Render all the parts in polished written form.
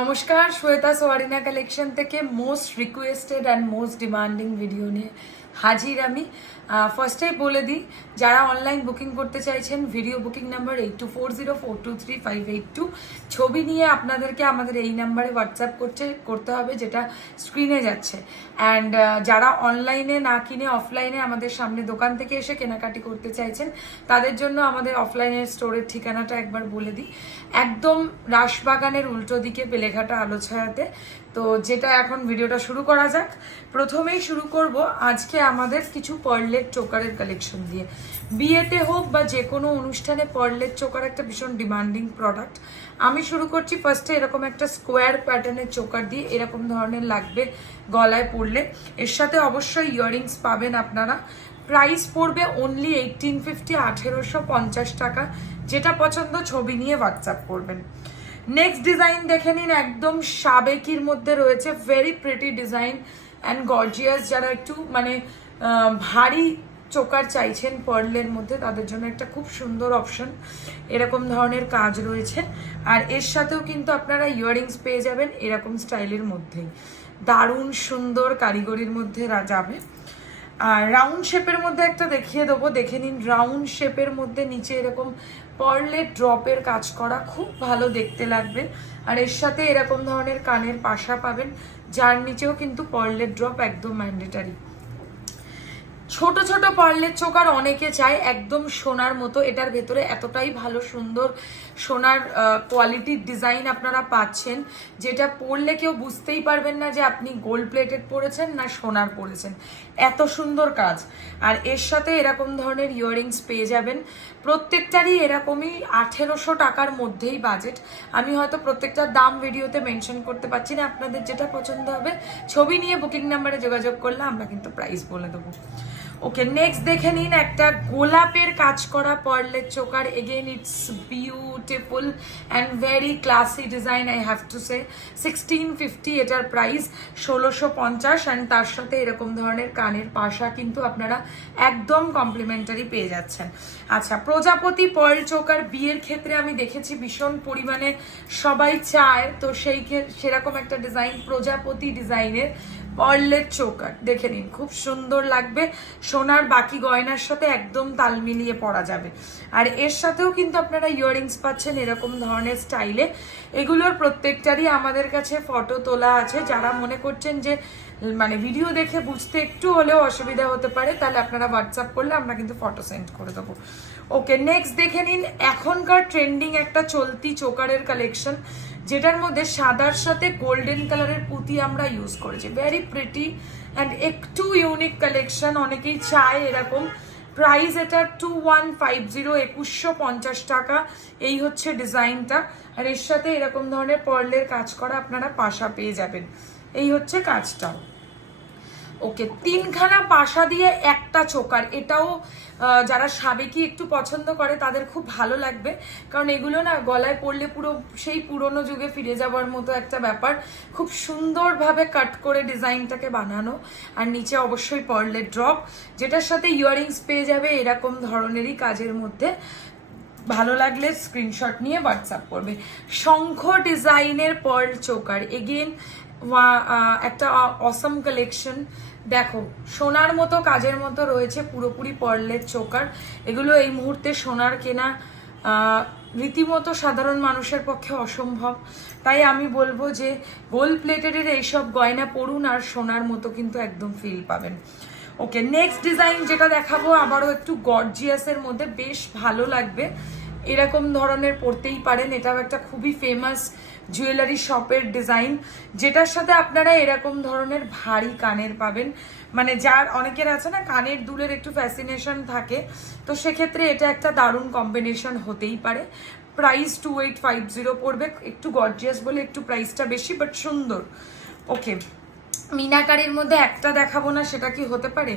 নমস্কার, শ্বেতা সোয়ারিনা কালেকশন থেকে most requested and most demanding video নিয়ে হাজির আমি। ফার্স্টেই বলে দিই, যারা অনলাইন বুকিং করতে চাইছেন ভিডিও বুকিং নাম্বার 8240423582, ছবি নিয়ে আপনাদেরকে আমাদের এই নাম্বারে হোয়াটসঅ্যাপ করতে হবে, যেটা স্ক্রিনে যাচ্ছে। অ্যান্ড যারা অনলাইনে না কিনে অফলাইনে আমাদের সামনে দোকান থেকে এসে কেনাকাটি করতে চাইছেন, তাদের জন্য আমাদের অফলাইনের স্টোরের ঠিকানাটা একবার বলে দিই। একদম রাসবাগানের উল্টো দিকে বেলেঘাটা আলোছায়াতে। তো যেটা এখন ভিডিওটা শুরু করা যাক। প্রথমেই শুরু করব আজকে আমাদের কিছু পার্লের চোকারের কালেকশন দিয়ে। বিয়েতে হোক বা যে কোনো অনুষ্ঠানে পার্লের চোকার একটা ভীষণ ডিমান্ডিং প্রোডাক্ট। আমি শুরু করছি ফার্স্টে এরকম একটা স্কোয়ার প্যাটার্নের চোকার দিয়ে, এরকম ধরনের লাগবে গলায় পরলে। এর সাথে অবশ্যই ইয়াররিংস পাবেন আপনারা। প্রাইস পড়বে অনলি 1850, 1850 টাকা। যেটা পছন্দ ছবি নিয়ে হোয়াটসঅ্যাপ করবেন। নেক্সট ডিজাইন দেখে নিন, একদম সাবেকির মধ্যে রয়েছে, very pretty design and gorgeous. যারা একটু ভারী চোকার চাইছেন পার্লের মধ্যে, তাদের জন্য একটা খুব সুন্দর অপশন। এরকম ধরনের কাজ রয়েছে, আর এর সাথেও কিন্তু আপনারা ইয়াররিংস পেয়ে যাবেন এরকম স্টাইলের মধ্যেই। দারুণ সুন্দর কারিগরির মধ্যে যাবে। আর রাউন্ড শেপের মধ্যে একটা দেখিয়ে দেবো, দেখে নিন। রাউন্ড শেপের মধ্যে নিচে এরকম পার্লের ড্রপের কাজ করা, খুব ভালো দেখতে লাগবে। আর এর সাথে এরকম ধরনের কানের পাশা পাবেন, যার নিচেও কিন্তু পার্লের ড্রপ একদম ম্যান্ডেটারি। ছোট ছোট পার্লের চোকার অনেকে চায়, একদম সোনার মতো। এটার ভেতরে এতটাই ভালো সুন্দর সোনার কোয়ালিটির ডিজাইন আপনারা পাচ্ছেন, যেটা পরলে কেউ বুঝতেই পারবেন না যে আপনি গোল্ড প্লেটেড পরেছেন না সোনার পরেছেন। এত সুন্দর কাজ। আর এর সাথে এরকম ধরনের ইয়াররিংস পেয়ে যাবেন। প্রত্যেকটারই এরকমই 1800 টাকার মধ্যেই বাজেট। আমি হয়তো প্রত্যেকটার দাম ভিডিওতে মেনশন করতে পারছি না। আপনাদের যেটা পছন্দ হবে ছবি নিয়ে বুকিং নাম্বারে যোগাযোগ করলে আমরা কিন্তু প্রাইস বলে দেবো। ওকে, নেক্সট দেখে নিন একটা গোলাপের কাজ করা পার্লের choker. Again it's beautiful and very classy design, I have to say. 1650 এটার প্রাইস, 1650। অ্যান্ড তার সাথে এরকম ধরনের কানের পাশা কিন্তু আপনারা একদম কমপ্লিমেন্টারি পেয়ে যাচ্ছেন। আচ্ছা, প্রজাপতি পার্ল চোকার বিয়ের ক্ষেত্রে আমি দেখেছি ভীষণ পরিমাণে সবাই চায়, তো সেরকম একটা ডিজাইন, প্রজাপতি ডিজাইনের পার্লের চোকার দেখে নিন, খুব সুন্দর লাগবে। সোনার বাকি গয়নার সাথে একদম তাল মিলিয়ে পরা যাবে। আর এর সাথেও কিন্তু আপনারা ইয়াররিংস পাচ্ছেন এরকম ধরনের স্টাইলে। এগুলোর প্রত্যেকটারই আমাদের কাছে ফটো তোলা আছে। যারা মনে করছেন যে ভিডিও দেখে বুঝতে একটু হলেও অসুবিধা হতে পারে, তাহলে আপনারা হোয়াটসঅ্যাপ করলে আমরা কিন্তু ফটো সেন্ড করে দেবো। ওকে, নেক্সট দেখে নিন এখনকার ট্রেন্ডিং একটা চলতি চোকারের কালেকশন, যেটার মধ্যে সাদার সাথে গোল্ডেন কালারের পুঁতি আমরা ইউজ করেছি। ভেরি প্রিটি অ্যান্ড একটু ইউনিক কালেকশন, অনেকেই চায় এরকম। প্রাইস এটা 2150, 2150 টাকা। এই হচ্ছে ডিজাইনটা। আর এর সাথে এরকম ধরনের পার্লের কাজ করা আপনারা পাশা পেয়ে যাবেন। এই হচ্ছে কাজটা। ওকে, 3খানা পাশা দিয়ে একটা চোকার। এটাও যারা সাবেকি একটু পছন্দ করে তাদের খুব ভালো লাগবে, কারণ এগুলো না গলায় পরলে পুরো সেই পুরনো যুগে ফিরে যাওয়ার মতো একটা ব্যাপার। খুব সুন্দরভাবে কাট করে ডিজাইনটাকে বানানো, আর নিচে অবশ্যই পার্লের ড্রপ, যেটার সাথে ইয়াররিংস পেয়ে যাবে এরকম ধরনেরই কাজের মধ্যে। ভালো লাগলে স্ক্রিনশট নিয়ে হোয়াটসঅ্যাপ করবে। শঙ্খ ডিজাইনের পার্ল চোকার, এগেন একটা অসম কালেকশন। দেখো, সোনার মতো কাজের মতো রয়েছে, পুরোপুরি পার্লের চোকার। এগুলো এই মুহূর্তে সোনার কেনা রীতিমতো সাধারণ মানুষের পক্ষে অসম্ভব। তাই আমি বলবো যে গোল্ড প্লেটেডের এইসব গয়না পরুন, আর সোনার মতো কিন্তু একদম ফিল পাবেন। ওকে, নেক্সট ডিজাইন যেটা দেখাবো আবারও একটু গর্জিয়াসের মধ্যে, বেশ ভালো লাগবে। এরকম ধরনের পরতেই পারেন। এটাও একটা খুবই ফেমাস জুয়েলারি শপের ডিজাইন, যেটার সাথে আপনারা এরকম ধরনের ভারী কানের পাবেন। যার অনেকের আছে না কানের দুলের একটু ফ্যাসিনেশন থাকে, তো সেক্ষেত্রে এটা একটা দারুণ কম্বিনেশন হতেই পারে। প্রাইস 2850 পড়বে। একটু গর্জিয়াস বলে একটু প্রাইসটা বেশি, বাট সুন্দর। ওকে, মিনাকারির মধ্যে একটা দেখাবো না, সেটা কি হতে পারে?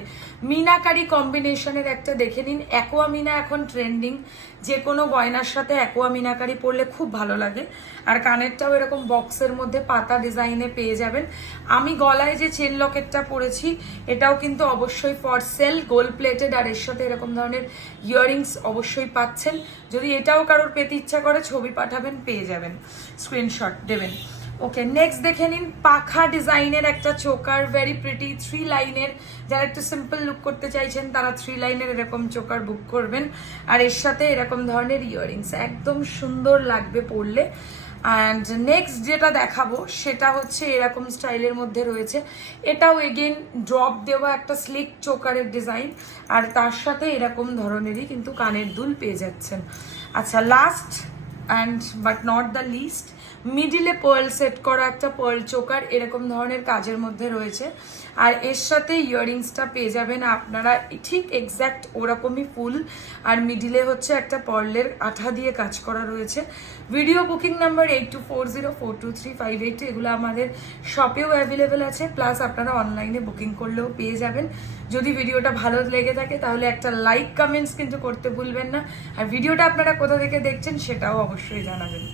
মিনাকারি কম্বিনেশনের একটা দেখে নিন। অ্যাকোয়া মিনা এখন ট্রেন্ডিং, যে কোনো গয়নার সাথে অ্যাকোয়া মিনাকারি পরলে খুব ভালো লাগে। আর কানেরটাও এরকম বক্সের মধ্যে পাতা ডিজাইনে পেয়ে যাবেন। আমি গলায় যে চেন লকেটটা পরেছি এটাও কিন্তু অবশ্যই ফর সেল, গোল্ড প্লেটেড। আর এর সাথে এরকম ধরনের ইয়াররিংস অবশ্যই পাচ্ছেন। যদি এটাও কারোর পেতে ইচ্ছা করে ছবি পাঠাবেন, পেয়ে যাবেন, স্ক্রিনশট দেবেন। ওকে, নেক্সট দেখে নিন পাখা ডিজাইনের একটা চোকার, ভেরি প্রিটি 3 লাইনের। যারা একটু সিম্পল লুক করতে চাইছেন তারা 3 লাইনের এরকম চোকার বুক করবেন। আর এর সাথে এরকম ধরনের ইয়াররিংস, একদম সুন্দর লাগবে পরলে। অ্যান্ড নেক্সট যেটা দেখাবো সেটা হচ্ছে এরকম স্টাইলের মধ্যে রয়েছে। এটাও এগেন ড্রপ দেওয়া একটা স্লিক চোকারের ডিজাইন, আর তার সাথে এরকম ধরনেরই কিন্তু কানের দুল পেয়ে যাচ্ছেন। আচ্ছা, last and but not the least, মিডিলে পার্ল সেট করা একটা পার্ল চোকার এরকম ধরনের কাজের মধ্যে রয়েছে। আর এর সাথে ইয়াররিংসটা পেয়ে যাবেন আপনারা ঠিক এক্স্যাক্ট ওরকমই ফুল, আর মিডিলে হচ্ছে একটা পার্লের আঠা দিয়ে কাজ করা রয়েছে। ভিডিও বুকিং নাম্বার 8240423582, এগুলো আমাদের শপেও অ্যাভেলেবেল আছে, প্লাস আপনারা অনলাইনে বুকিং করলেও পেয়ে যাবেন। যদি ভিডিওটা ভালো লেগে থাকে তাহলে একটা লাইক কমেন্টস কিন্তু করতে ভুলবেন না, আর ভিডিওটা আপনারা কোথা থেকে দেখছেন সেটাও অবশ্যই জানাবেন।